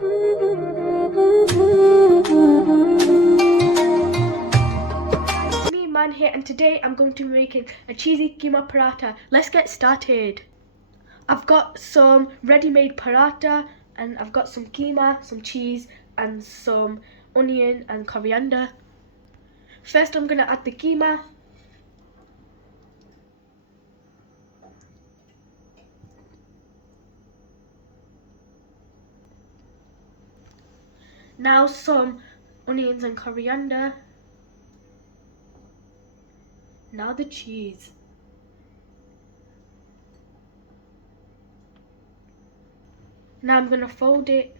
Me Man here, and today I'm going to be making a cheesy keema paratha. Let's get started. I've got some ready-made paratha, and I've got some keema, some cheese, and some onion and coriander. First I'm going to add the keema. Now some onions and coriander. Now the cheese. Now I'm going to fold it.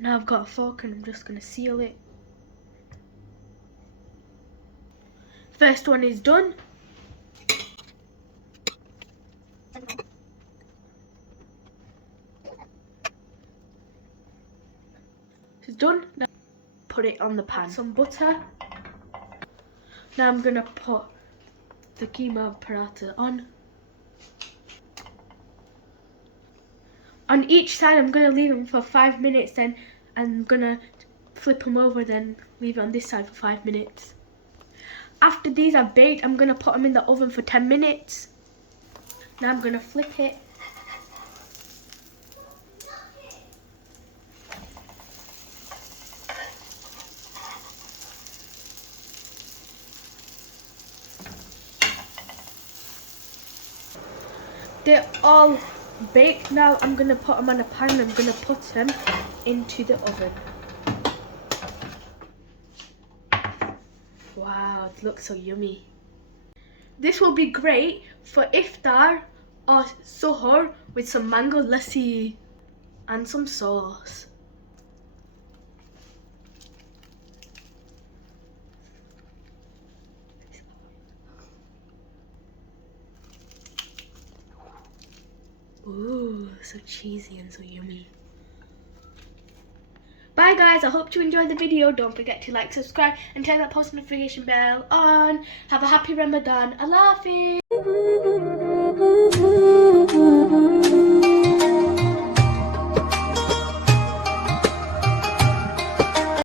Now I've got a fork and I'm just going to seal it. First one is done. It's done. Now put it on the pan. Some butter. Now I'm going to put the keema paratha on. On each side I'm going to leave them for 5 minutes, then I'm going to flip them over, then leave it on this side for 5 minutes. After these are baked, I'm going to put them in the oven for 10 minutes. Now I'm going to flip it. They're all baked now. I'm going to put them on a pan and I'm going to put them into the oven. Wow, it looks so yummy. This will be great for iftar or suhoor with some mango lassi and some sauce. Ooh, so cheesy and so yummy. Bye guys, I hope you enjoyed the video. Don't forget to like, subscribe and turn that post notification bell on. Have a happy Ramadan. Allah Hafiz.